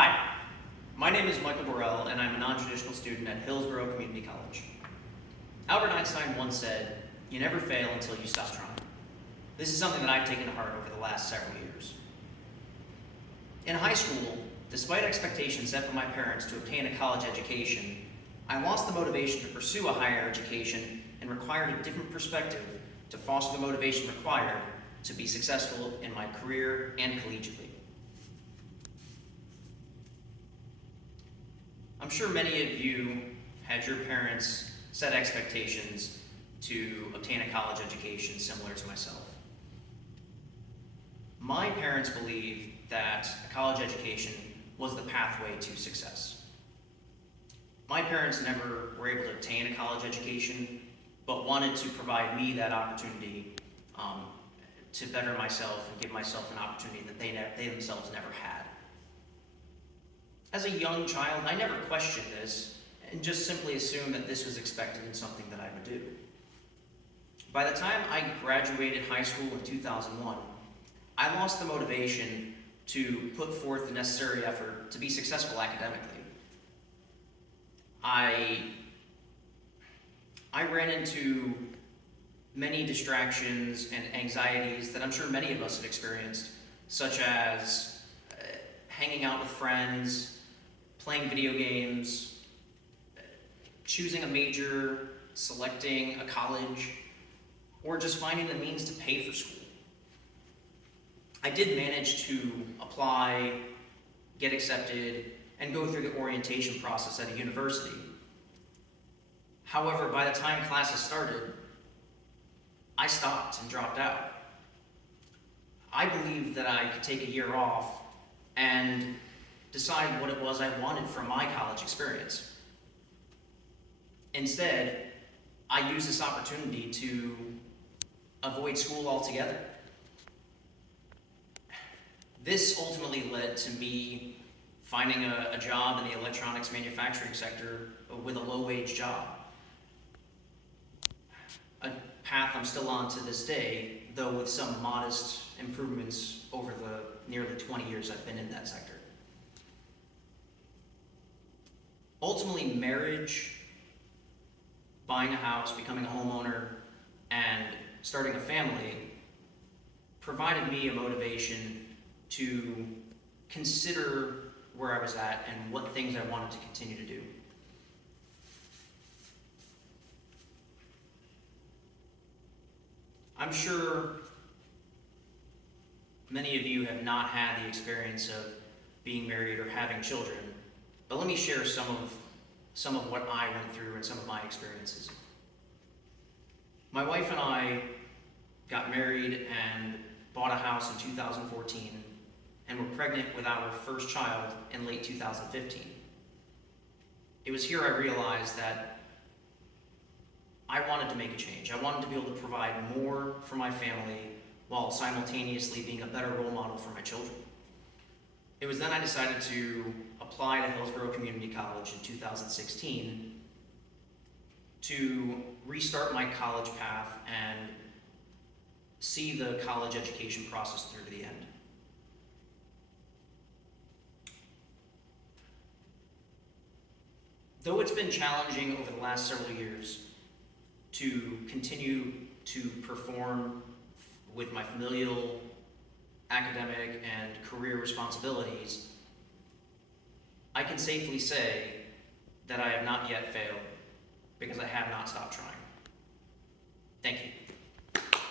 Hi, my name is Michael Burrell, and I'm a non-traditional student at Hillsborough Community College. Albert Einstein once said, "You never fail until you stop trying." This is something that I've taken to heart over the last several years. In high school, despite expectations set by my parents to obtain a college education, I lost the motivation to pursue a higher education and required a different perspective to foster the motivation required to be successful in my career and collegiately. I'm sure many of you had your parents set expectations to obtain a college education similar to myself. My parents believed that a college education was the pathway to success. My parents never were able to obtain a college education, but wanted to provide me that opportunity to better myself and give myself an opportunity that they themselves never had. As a young child, I never questioned this and just simply assumed that this was expected and something that I would do. By the time I graduated high school in 2001, I lost the motivation to put forth the necessary effort to be successful academically. I ran into many distractions and anxieties that I'm sure many of us have experienced, such as hanging out with friends, playing video games, choosing a major, selecting a college, or just finding the means to pay for school. I did manage to apply, get accepted, and go through the orientation process at a university. However, by the time classes started, I stopped and dropped out. I believed that I could take a year off and decide what it was I wanted from my college experience. Instead, I used this opportunity to avoid school altogether. This ultimately led to me finding a job in the electronics manufacturing sector with a low-wage job. A path I'm still on to this day, though with some modest improvements over the nearly 20 years I've been in that sector. Ultimately, marriage, buying a house, becoming a homeowner, and starting a family provided me a motivation to consider where I was at and what things I wanted to continue to do. I'm sure many of you have not had the experience of being married or having children, but let me share some of what I went through and some of my experiences. My wife and I got married and bought a house in 2014 and were pregnant with our first child in late 2015. It was here I realized that I wanted to make a change. I wanted to be able to provide more for my family while simultaneously being a better role model for my children. It was then I decided to apply to Hillsborough Community College in 2016 to restart my college path and see the college education process through to the end. Though it's been challenging over the last several years to continue to perform with my familial, academic, and career responsibilities, I can safely say that I have not yet failed because I have not stopped trying. Thank you.